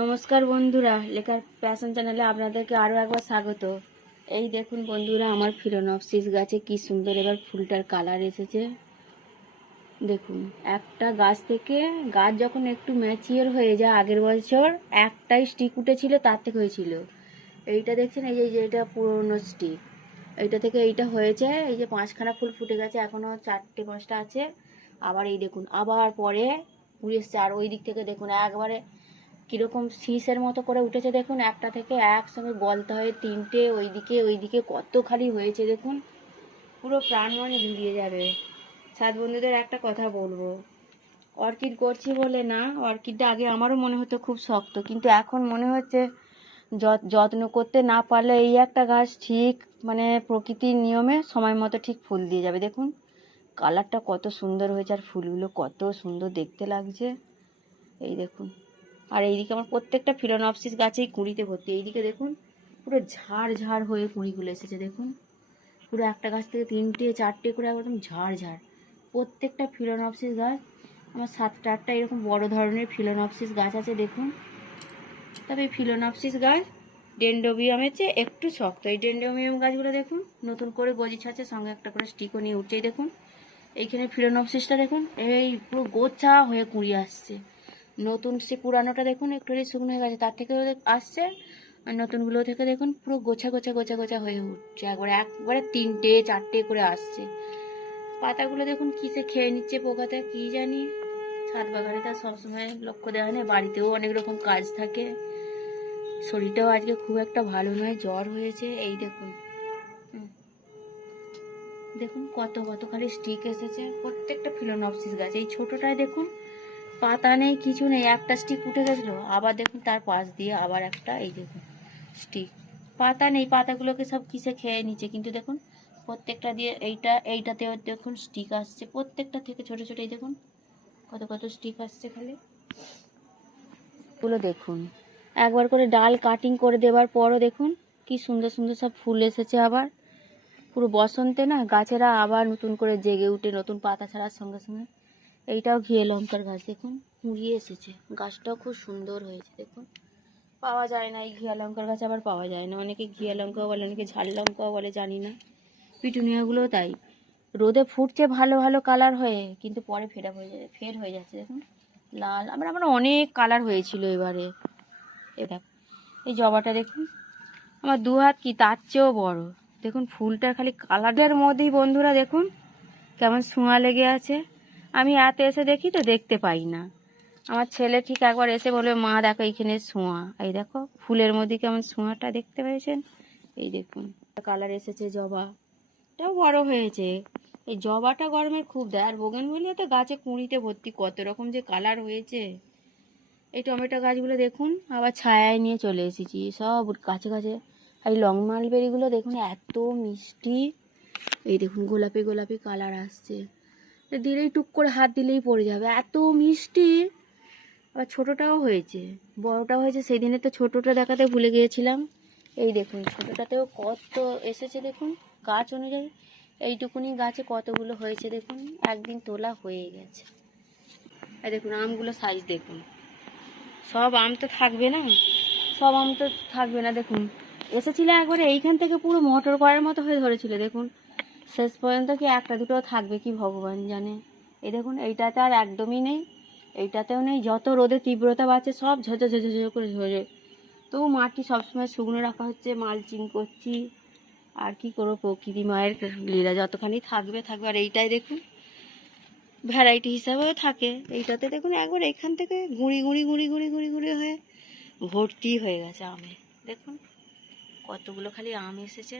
নমস্কার বন্ধুরা, লেখার প্যাশন চ্যানেলে আপনাদেরকে আরও একবার স্বাগত। এই দেখুন বন্ধুরা, আমার ফিলোনপসিস গাছে কি সুন্দর এবার ফুলটার কালার এসেছে। দেখুন, একটা গাছ থেকে গাছ যখন একটু ম্যাচিওর হয়ে যায়, আগের বছর একটাই স্টিক উঠেছিল, তার থেকে হয়েছিল। এইটা দেখছেন, এই যে এটা পুরনো স্টিক, এইটা থেকে এইটা হয়েছে। এই যে 5খানা ফুল ফুটে গেছে, এখনও 4টে 5টা আছে। আবার এই দেখুন, আবার পরে কুড়ি এসছে। আর ওই দিক থেকে দেখুন একবারে কিরকম শীষের মতো করে উঠেছে। দেখুন, একটা থেকে একসঙ্গে গলতা হয়ে 3টে ওইদিকে কত খালি হয়েছে। দেখুন, পুরো প্রাণ মানে জুড়িয়ে যাবে। সাত বন্ধুদের একটা কথা বলবো, অর্কিড করছি বলে না, অর্কিডটা আগে আমারও মনে হতো খুব শক্ত, কিন্তু এখন মনে হচ্ছে যত্ন করতে না পারলে এই একটা গাছ ঠিক মানে প্রকৃতির নিয়মে সময় মতো ঠিক ফুল দিয়ে যাবে। দেখুন কালারটা কত সুন্দর হয়েছে, আর ফুলগুলো কত সুন্দর দেখতে লাগছে। এই দেখুন, আর এইদিকে আমার প্রত্যেকটা ফিলোনপসিস গাছেই কুঁড়িতে ভর্তি। এইদিকে দেখুন, পুরো ঝাড় ঝাড় হয়ে কুঁড়িগুলো এসেছে। দেখুন, পুরো একটা গাছ থেকে 3টে 4টে করে একদম ঝাড় ঝাড়। প্রত্যেকটা ফিলোনপসিস গাছ আমার 7টা 8টা এরকম বড় ধরনের ফিলোনপসিস গাছ আছে। দেখুন, তবে এই ফিলোনপসিস গাছ ডেন্ড্রোবিয়ামের চেয়ে একটু শক্ত। এই ডেন্ড্রোবিয়াম গাছগুলো দেখুন নতুন করে গজি ছাড়ছে, সঙ্গে একটা করে স্টিকও নিয়ে উঠছেই। দেখুন এইখানে ফিলোনপসিসটা দেখুন, এই পুরো গোছা হয়ে কুঁড়ি আসছে। নতুন সে পুরানোটা দেখুন একটু শুকনো হয়ে গেছে, তার থেকেও আসছে। আর নতুনগুলো থেকে দেখুন পুরো গোছা গোছা গোছা গোছা হয়ে উঠছে, একবারে 3টে 4টে করে আসছে। পাতাগুলো দেখুন কিসে খেয়ে নিচ্ছে পোকাতে, কি জানি। ছাদ বাগানে তার সবসময় লক্ষ্য দেওয়া হয় না, বাড়িতেও অনেক রকম কাজ থাকে। শরীরটাও আজকে খুব একটা ভালো নয়, জ্বর হয়েছে। এই দেখুন, দেখুন কত কত খালি স্টিক এসেছে প্রত্যেকটা ফিলোনপসিস গাছ। এই ছোটটায় দেখুন পাতা নেই, কিছু নেই, একটা স্টিক উঠে গেছিলো। আবার দেখুন তার পাশ দিয়ে আবার একটা, এই দেখুন স্টিক, পাতা নেই, পাতাগুলোকে সব কিসে খেয়ে নিচ্ছে। কিন্তু দেখুন প্রত্যেকটা দিয়ে এইটাতেও দেখুন স্টিক আসছে, প্রত্যেকটা থেকে ছোট ছোট। এই দেখুন কত কত স্টিক আসছে খালি। ফুলও দেখুন, একবার করে ডাল কাটিং করে দেওয়ার পরও দেখুন কি সুন্দর সুন্দর সব ফুল এসেছে। আবার পুরো বসন্তে না গাছেরা আবার নতুন করে জেগে উঠে নতুন পাতা ছাড়ার সঙ্গে সঙ্গে। এইটাও ঘিয়ে লঙ্কার গাছ, দেখুন মুড়িয়ে এসেছে, গাছটাও খুব সুন্দর হয়েছে। দেখুন পাওয়া যায় না এই ঘিয়া লঙ্কার গাছ, আবার পাওয়া যায় না। অনেকে ঘিয়া লঙ্কাও বলে, অনেকে ঝাল লঙ্কাও বলে, জানি না। পিটুনিয়াগুলোও তাই, রোদে ফুটছে ভালো ভালো কালার হয়ে, কিন্তু পরে ফের হয়ে যাচ্ছে। দেখুন লাল, আমার অনেক কালার হয়েছিল এবারে। এ দেখ, এই জবাটা দেখুন আমার 2 হাত কি তার চেয়েও বড়। দেখুন ফুলটার খালি কালারের মধ্যেই বন্ধুরা দেখুন কেমন ছোঁয়া লেগে আছে। আমি এত এসে দেখি তো দেখতে পাই না। আমার ছেলে ঠিক একবার এসে বলবে, মা দেখো এইখানে ছোঁয়া, এই দেখো ফুলের মধ্যে কেমন ছোঁয়াটা দেখতে পেয়েছেন। এই দেখুন কালার এসেছে, জবাটাও বড় হয়েছে। এই জবাটা গরমে খুব দেয়। আর বোগেনভেলিয়া তো গাছে কুঁড়িতে ভর্তি, কত রকম যে কালার হয়েছে। এই টমেটো গাছগুলো দেখুন আবার ছায়ায় নিয়ে চলে এসেছি সব কাছে কাছে। এই লং মালবেরিগুলো দেখুন এত মিষ্টি। এই দেখুন গোলাপি গোলাপি কালার আসছে, দিলেই টুক করে হাত দিলেই পড়ে যাবে, এত মিষ্টি। আবার ছোটোটাও হয়েছে, বড়টাও হয়েছে। সেই দিনে তো ছোটোটা দেখাতে ভুলে গিয়েছিলাম। এই দেখুন ছোটোটাতেও কত এসেছে দেখুন, গাছ অনুযায়ী এইটুকুনি গাছে কতগুলো হয়েছে দেখুন, একদিন তোলা হয়ে গেছে। এই দেখুন আমগুলো সাইজ দেখুন, সব আম তো থাকবে না, সব আম তো থাকবে না। দেখুন এসেছিল একবারে এইখান থেকে পুরো মটর করার মতো হয়ে ধরেছিল। দেখুন শেষ পর্যন্ত কি একটা দুটো থাকবে কি ভগবান জানে। এই দেখুন এইটাতে আর একদমই নেই, এইটাতেও নেই। যত রোদের তীব্রতা বাড়ছে সব ঝঝ ঝঝ ঝঝ করে ঝরে। তবু মাটি সবসময় শুকনো রাখা হচ্ছে, মালচিং করছি। আর কি করবো, প্রকৃতি মায়ের লীলা, যতখানি থাকবে থাকবে। আর এইটাই দেখুন ভ্যারাইটি হিসাবেও থাকে। এইটাতে দেখুন একবার এখান থেকে গুঁড়ি গুঁড়ি গুঁড়ি গুঁড়ি গুঁড়ি গুঁড়ি হয়ে ভর্তি হয়ে গেছে আমে। দেখুন কতগুলো খালি আম এসেছে।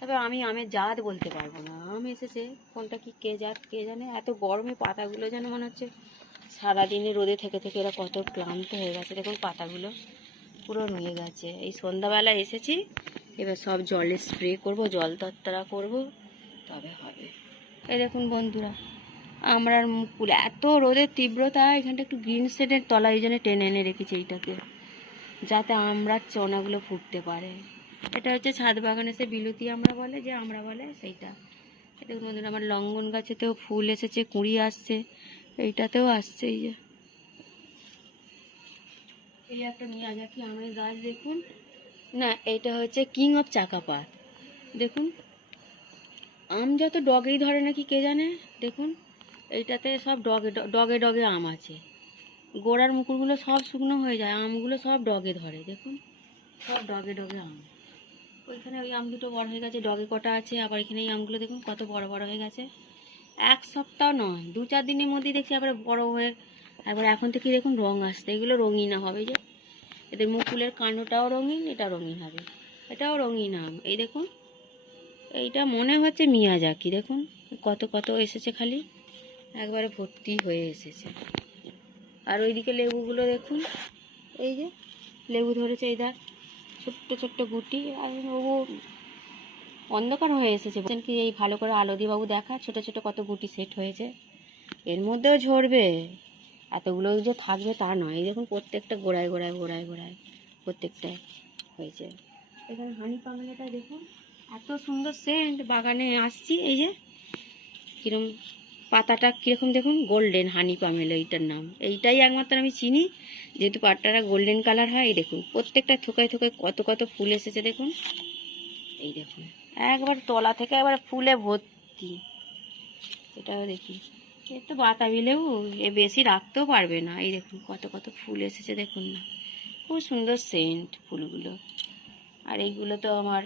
তবে আমি আমের জাত বলতে পারবো না, আম এসেছে কোনটা কি কে জাত কে জানে। এত গরমে পাতাগুলো যেন মনে হচ্ছে সারাদিনে রোদে থেকে থেকে এরা কত ক্লান্ত হয়ে গেছে। দেখুন পাতাগুলো পুরো নুয়ে গেছে। এই সন্ধ্যাবেলা এসেছি, এবার সব জলে স্প্রে করব, জল তত্তরা করব, তবে হবে। এই দেখুন বন্ধুরা, আমরার মুকুল এত রোদের তীব্রতা, এখানটা একটু গ্রিন শেডের তলায় এই জন্য টেনে এনে রেখেছি এইটাকে, যাতে আমরার চনাগুলো ফুটতে পারে। এটা হচ্ছে ছাদ বাগানে সে বিলতি আমরা বলে, যে আমরা বলে সেইটা। দেখুন বন্ধুরা, আমার লঙ্ঘন গাছেতেও ফুল এসেছে, কুঁড়ি আসছে, এইটাতেও আসছে। এই যে এই একটা মিয়াজাকি আমের গাছ দেখুন না, এটা হচ্ছে কিং অফ চাকাপাত। দেখুন আম যত ডগেই ধরে নাকি কে জানে। দেখুন এইটাতে সব ডগে ডগে ডগে আম আছে, গোড়ার মুকুলগুলো সব শুকনো হয়ে যায়, আমগুলো সব ডগে ধরে। দেখুন সব ডগে ডগে আম। ওইখানে ওই আম দুটো বড় হয়ে গেছে, ডগে কটা আছে, আবার এখানে এই আমগুলো দেখুন কত বড় বড় হয়ে গেছে। এক সপ্তাহ নয়, 2-4 দিনের মধ্যেই দেখছি আবার বড় হয়ে, একবার এখন থেকে দেখুন রং আসতে, এগুলো রঙিন হবে। যে এদের মুকুলের কাণ্ডটাও রঙিন, এটা রঙিন হবে, এটাও রঙিন আম। এই দেখুন এইটা মনে হচ্ছে মিয়াজাকি। দেখুন কত কত এসেছে, খালি একবারে ভর্তি হয়ে এসেছে। আর ওইদিকে লেবুগুলো দেখুন, এই যে লেবু ধরেছে, এই দেখ ছোট্ট ছোট্ট গুটি। আর ও অন্ধকার হয়ে এসেছে, বলছেন কি এই ভালো করে আলো দিয়ে বাবু দেখা, ছোট ছোট কত গুটি সেট হয়েছে, এর মধ্যেও ঝরবে, এতগুলো যে থাকবে তা নয়। এই দেখুন প্রত্যেকটা গোড়ায় গোড়ায় গোড়ায় গোড়ায় প্রত্যেকটায় হয়েছে। এখানে হানি পামেলাটা দেখুন এত সুন্দর সেন্ট, বাগানে আসছি এই যে কিরম পাতাটা কীরকম দেখুন, গোল্ডেন হানি পামেলা এইটার নাম, এইটাই একমাত্র আমি চিনি, যেহেতু পাতাটা গোল্ডেন কালার হয়। এই দেখুন প্রত্যেকটা থোকায় থোকায় কত কত ফুল এসেছে দেখুন, এই দেখুন একবার তলা থেকে একবার ফুলে ভর্তি। এটাও দেখি, এর তো বাতাবি লেবু, এ বেশি রাখতেও পারবে না। এই দেখুন কত কত ফুল এসেছে দেখুন না, খুব সুন্দর সেন্ট ফুলগুলো। আর এইগুলো তো আমার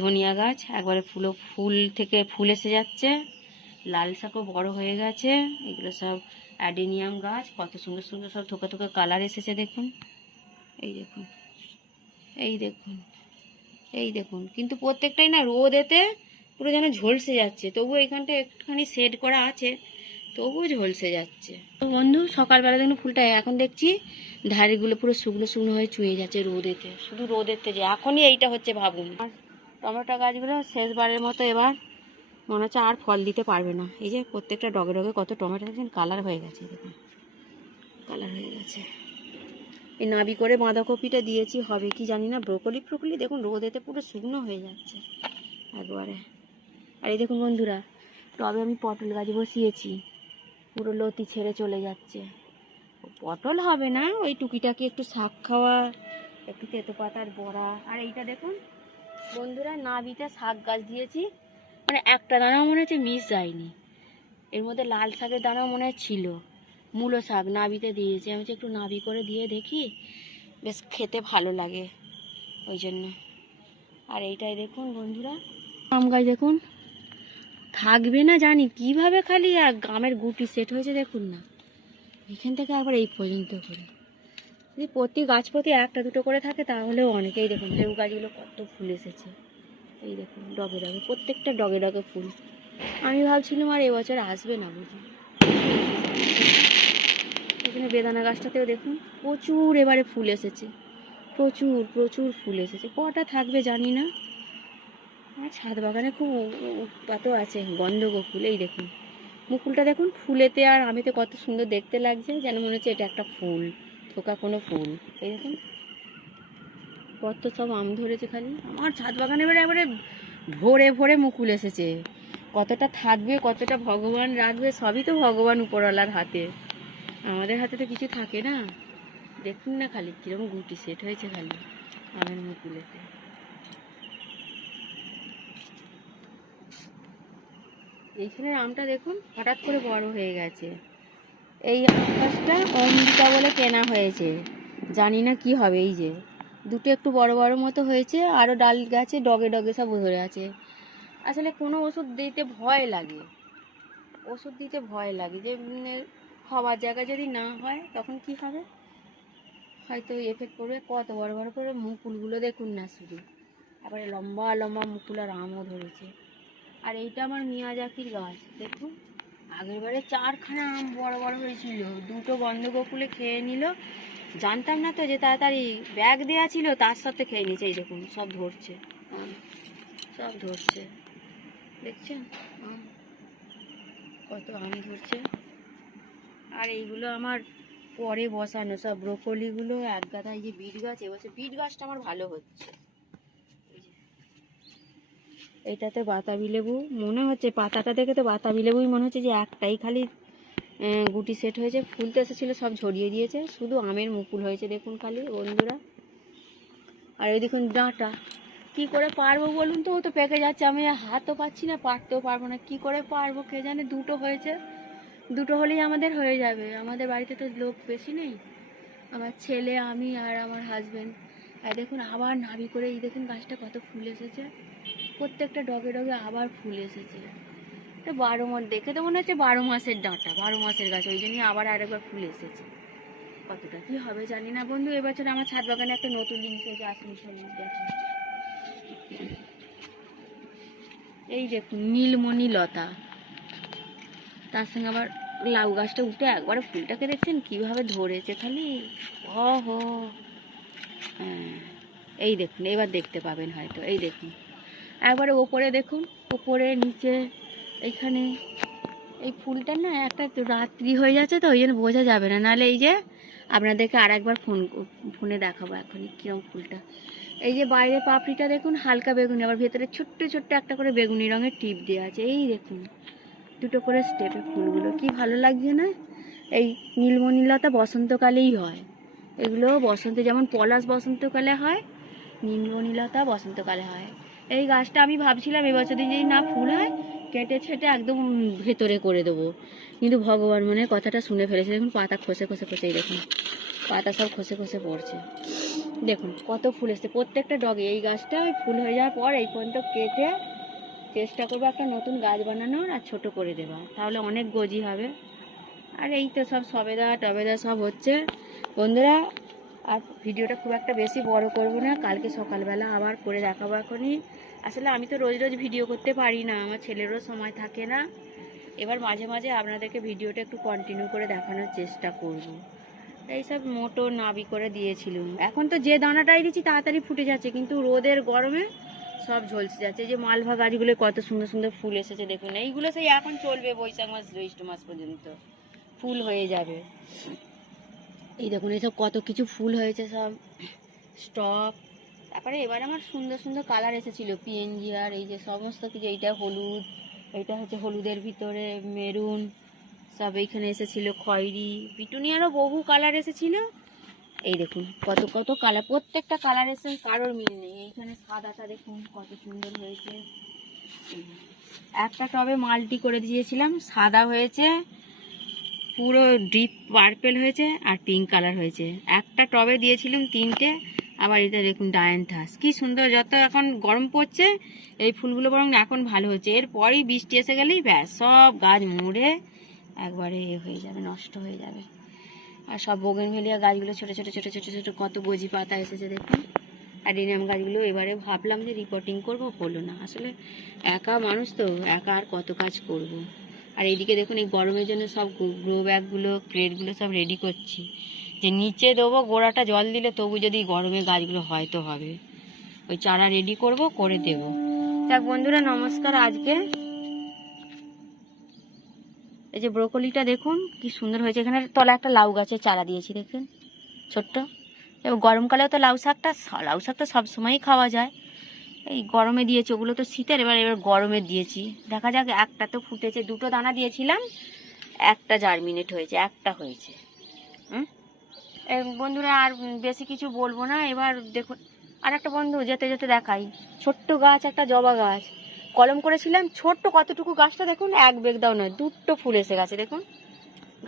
ধনিয়া গাছ, একবারে ফুল থেকে ফুল এসে যাচ্ছে, লাল শাকও বড় হয়ে গেছে। এগুলো সব অ্যাডেনিয়াম গাছ, কত সুন্দর সুন্দর সব থোকা থোকা কালার এসেছে দেখুন। এই দেখুন এই দেখুন এই দেখুন, কিন্তু প্রত্যেকটাই না রোদেতে পুরো যেন ঝলসে যাচ্ছে, তবু এখানটা একটুখানি শেড করা আছে, তবুও ঝলসে যাচ্ছে। তো বন্ধু সকালবেলা দেখুন ফুলটা, এখন দেখছি ধারেগুলো পুরো শুকনো শুকনো হয়ে চুয়ে যাচ্ছে রোদেতে, শুধু রোদেতে, যে এখনই এইটা হচ্ছে ভাবুন। আর টমেটো গাছগুলো শেষবারের মতো এবার মনে হচ্ছে আর ফল দিতে পারবে না। এই যে প্রত্যেকটা ডগে ডগে কত টমেটো দেখছেন, কালার হয়ে গেছে, দেখুন কালার হয়ে গেছে। এই নাবি করে বাঁধাকপিটা দিয়েছি, হবে কি জানি না। ব্রোকলি দেখুন রোদেতে পুরো শুকনো হয়ে যাচ্ছে একবারে। আর এই দেখুন বন্ধুরা, টবে আমি পটল গাছ বসিয়েছি, পুরো লতি ছেড়ে চলে যাচ্ছে। পটল হবে না, ওই টুকিটাকি একটু শাক খাওয়া, একটু তেতো পাতার বড়া। আর এইটা দেখুন বন্ধুরা, নাবিতে শাক গাছ দিয়েছি, মানে একটা দানাও মনে হচ্ছে মিস যায়নি। এর মধ্যে লাল শাকের দানাও মনে হয় ছিল, মূলো শাক নাবিতে দিয়েছি। আমি একটু নাবি করে দিয়ে দেখি, বেশ খেতে ভালো লাগে ওই জন্য। আর এইটাই দেখুন বন্ধুরা আম গাছ, দেখুন থাকবে না জানি কিভাবে, খালি আমের গুটি সেট হয়েছে দেখুন না, এখান থেকে আবার এই পর্যন্ত করে। যদি প্রতি গাছ প্রতি একটা দুটো করে থাকে তাহলেও অনেকেই। দেখুন লেবু গাছগুলো কত ফুল এসেছে, এই দেখুন ডগে ডগে, প্রত্যেকটা ডগে ডগে ফুল। আমি ভাবছিলাম আর এবছর আসবে না বুঝি। এখানে বেদানা গাছটাতেও দেখুন প্রচুর এবারে ফুল এসেছে, প্রচুর প্রচুর ফুল এসেছে, কটা থাকবে জানি না। আর ছাদ বাগানে খুব কত আছে গন্ধগো ফুল। এই দেখুন মুকুলটা দেখুন ফুলেতে আর আমিতে কত সুন্দর দেখতে লাগছে, যেন মনে হচ্ছে এটা একটা ফুল, থোকা কোনো ফুল। এই দেখুন কত সব আম ধরেছে, খালি আমার ছাদ বাগানে এবারে একবারে ভরে ভরে মুকুল এসেছে। কতটা থাকবে, কতটা ভগবান রাখবে, সবই তো ভগবান উপরওয়ালার হাতে, আমাদের হাতে তো কিছু থাকে না। দেখুন না খালি কিরকম গুটি সেট হয়েছে খালি আমের মুকুলেতে। এইখানের আমটা দেখুন হঠাৎ করে বড় হয়ে গেছে। এই আম গাছটা অমৃতা বলে কেনা হয়েছে, জানি না কি হবে। এই যে দুটো একটু বড় বড় মতো হয়েছে, আরও ডাল গাছে ডগে ডগে সব ধরে আছে। আসলে কোনো ওষুধ দিতে ভয় লাগে, ওষুধ দিতে ভয় লাগে, যে হওয়ার জায়গায় যদি না হয় তখন কি হবে, হয়তো এফেক্ট করবে। কত বড় বড় করে মুকুলগুলো দেখুন না, শুধু এবারে লম্বা লম্বা মুকুল, আর আমও ধরেছে। আর এইটা আমার মিয়াজাকির গাছ, দেখুন আগের বারে 4খানা আম বড় বড় হয়েছিল, দুটো বন্ধকপুলে খেয়ে নিল, জানতাম না তো যে তাড়াতাড়ি ব্যাগ দেওয়া ছিল, তার সাথে খেয়ে নিয়েছে। এই দেখুন সব ধরছে আম, সব ধরছে, দেখছেন আম কত আম ধরছে। আর এইগুলো আমার পরে বসানো সব ব্রোকলিগুলো এক গাদা। এই যে বিট গাছ, এবছর বিট গাছটা আমার ভালো হচ্ছে। এইটাতে বাতাবি লেবু মনে হচ্ছে, পাতাটা দেখে তো বাতাবি লেবুই মনে হচ্ছে, যে একটাই খালি গুটি সেট হয়েছে, ফুল তো এসেছিলো সব ঝরিয়ে দিয়েছে, শুধু আমের মুকুল হয়েছে দেখুন খালি বন্ধুরা। আর এই দেখুন ডাঁটা, কি করে পারবো বলুন তো, ও তো পেকে যাচ্ছে, আমি হাতও পাচ্ছি না, পারতেও পারবো না, কি করে পারবো কে জানে। দুটো হয়েছে, দুটো হলেই আমাদের হয়ে যাবে। আমাদের বাড়িতে তো লোক বেশি নেই, আমার ছেলে, আমি আর আমার হাজবেন্ড। আর দেখুন আবার নাবি করে এই দেখুন গাছটা কত ফুল এসেছে, প্রত্যেকটা ডগে ডগে আবার ফুল এসেছে। তো 12 মাস দেখে তো মনে হচ্ছে 12 মাসের ডাঁটা, 12 মাসের গাছ, ওই জন্যই আবার আরেকবার ফুল এসেছে। কতটা কি হবে জানি না বন্ধু। এবছর আমার ছাদ বাগানে একটা নতুন জিনিস হয়েছে, আসুন সবুজ দেখুন, এই দেখুন নীলমণি লতা, তার সঙ্গে আবার লাউ গাছটা উঠে একবারে ফুলটাকে দেখছেন কিভাবে ধরেছে খালি, ওহো। হ্যাঁ এই দেখুন, এবার দেখতে পাবেন হয়তো, এই দেখুন একবারে ওপরে দেখুন, ওপরে নিচে এইখানে এই ফুলটা না একটা রাত্রি হয়ে যাচ্ছে তো ওই জন্য বোঝা যাবে না, নাহলে এই যে আপনাদেরকে আর একবার ফোনে দেখাবো এখনই কিরম ফুলটা। এই যে বাইরে পাপড়িটা দেখুন হালকা বেগুনি, আবার ভেতরে ছোট্ট ছোট্ট একটা করে বেগুনি রঙের টিপ দেওয়া আছে, এই দেখুন দুটো করে স্টেপে ফুলগুলো, কি ভালো লাগছে না। এই নীলমণি লতা বসন্তকালেই হয়, এগুলো বসন্তে, যেমন পলাশ বসন্তকালে হয়, নীলমণি লতা বসন্তকালে হয়। এই গাছটা আমি ভাবছিলাম এবছর দিন যদি না ফুল হয় কেটে ছেটে একদম ভেতরে করে দেবো, কিন্তু ভগবান মনে কথাটা শুনে ফেলেছে। দেখুন পাতা খসে খসে খসে, এই দেখুন পাতা সব খসে খসে পড়ছে, দেখুন কত ফুল এসছে প্রত্যেকটা ডগে। এই গাছটা ওই ফুল হয়ে যাওয়ার পর এই পর্যন্ত কেটে চেষ্টা করবো একটা নতুন গাছ বানানোর আর ছোট করে দেওয়া, তাহলে অনেক গজি হবে। আর এই তো সব সবেদা টবেদা সব হচ্ছে বন্ধুরা। আর ভিডিওটা খুব একটা বেশি বড় করব না, কালকে সকালবেলা আবার করে দেখাবো। এখনই আসলে আমি তো রোজ রোজ ভিডিও করতে পারি না, আমার ছেলেরও সময় থাকে না, এবার মাঝে মাঝে আপনাদেরকে ভিডিওটা একটু কন্টিনিউ করে দেখানোর চেষ্টা করব। এইসব মোটো নাবি করে দিয়েছিলাম, এখন তো যে দানাটাই দিচ্ছি তাড়াতাড়ি ফুটে যাচ্ছে, কিন্তু রোদের গরমে সব ঝলসে যাচ্ছে। এই যে মালভা গাছগুলো কত সুন্দর সুন্দর ফুল এসেছে দেখুন, এইগুলো সেই এখন চলবে বৈশাখ মাস জ্যৈষ্ঠ মাস পর্যন্ত ফুল হয়ে যাবে। এই দেখুন এইসব কত কিছু ফুল হয়েছে, সব স্টক। তারপরে এবার আমার সুন্দর সুন্দর কালার এসেছিল, পিএনজি, আর এই যে সমস্ত কিছু, এইটা হলুদ, এইটা হচ্ছে হলুদের ভিতরে মেরুন, সব এইখানে এসেছিল খয়েরি, পিটুনিয়ারও বহু কালার এসেছিল। এই দেখুন কত কত কালার, প্রত্যেকটা কালার এসে কারোর মিল নেই। এইখানে সাদাটা দেখুন কত সুন্দর হয়েছে, একটা টবে মাল্টি করে দিয়েছিলাম, সাদা হয়েছে, পুরো ডিপ পার্পেল হয়েছে, আর পিঙ্ক কালার হয়েছে। একটা টবে দিয়েছিলাম 3টে। আবার এটা দেখুন ডায়ান্থাস, কি সুন্দর। যত এখন গরম পড়ছে এই ফুলগুলো বরং এখন ভালো হচ্ছে, এরপরই বৃষ্টি এসে গেলেই ব্যাস সব গাছ মরে একবারে হয়ে যাবে, নষ্ট হয়ে যাবে। আর সব বোগেনভেলিয়া গাছগুলো ছোটো ছোটো ছোটো ছোটো ছোটো কত গজি পাতা এসেছে দেখুন। অ্যাডেনিয়াম গাছগুলো এবারে ভাবলাম যে রিপোর্টিং করব, হলো না। আসলে একা মানুষ তো, একা আর কত কাজ করব। আর এইদিকে দেখুন এই গরমের জন্য সব গ্রো ব্যাগগুলো ক্রেটগুলো সব রেডি করছি, যে নিচে দেবো গোড়াটা জল দিলে তবু যদি গরমে গাছগুলো হয়তো হবে, ওই চারা রেডি করব, করে দেব। যাক বন্ধুরা নমস্কার। আজকে এই যে ব্রোকলিটা দেখুন কি সুন্দর হয়েছে, এখানে তলা একটা লাউ গাছের চারা দিয়েছি দেখুন ছোট্ট। এবার গরমকালেও তো লাউ শাকটা সবসময়ই খাওয়া যায়, এই গরমে দিয়েছি, ওগুলো তো শীতের, এবার গরমে দিয়েছি। দেখা যাক, একটা তো ফুটেছে, 2টো দানা দিয়েছিলাম, একটা জার্মিনেট হয়েছে, একটা হয়েছে। বন্ধুরা আর বেশি কিছু বলবো না। এবার দেখুন আর একটা বন্ধু যেতে যেতে দেখাই, ছোট্ট গাছ, একটা জবা গাছ কলম করেছিলাম, ছোট্ট কতটুকু গাছটা দেখুন, এক বেগদাও নয়, 2টো ফুল এসে গেছে দেখুন।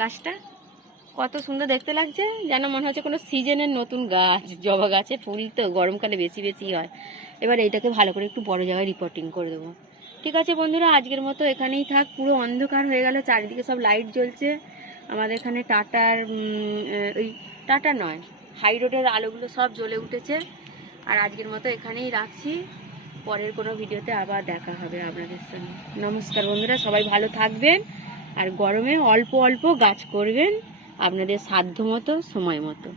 গাছটা কত সুন্দর দেখতে লাগছে, যেন মনে হচ্ছে কোনো সিজনের নতুন গাছ। জবা গাছে ফুল তো গরমকালে বেশি বেশি হয়। এবার এইটাকে ভালো করে একটু বড় জায়গায় রিপোর্টিং করে দেবো। ঠিক আছে বন্ধুরা, আজকের মতো এখানেই থাক। পুরো অন্ধকার হয়ে গেল, চারিদিকে সব লাইট জ্বলছে। আমাদের এখানে টাটার ওই টাটা নয়, হাই রোডের আলোগুলো সব জ্বলে উঠেছে। আর আজকের মতো এখানেই রাখছি, পরের কোনো ভিডিওতে আবার দেখা হবে আপনাদের সঙ্গে। নমস্কার বন্ধুরা, সবাই ভালো থাকবেন, আর গরমে অল্প অল্প গাছ করবেন আপনাদের সাধ্য মতো, সময় মতো।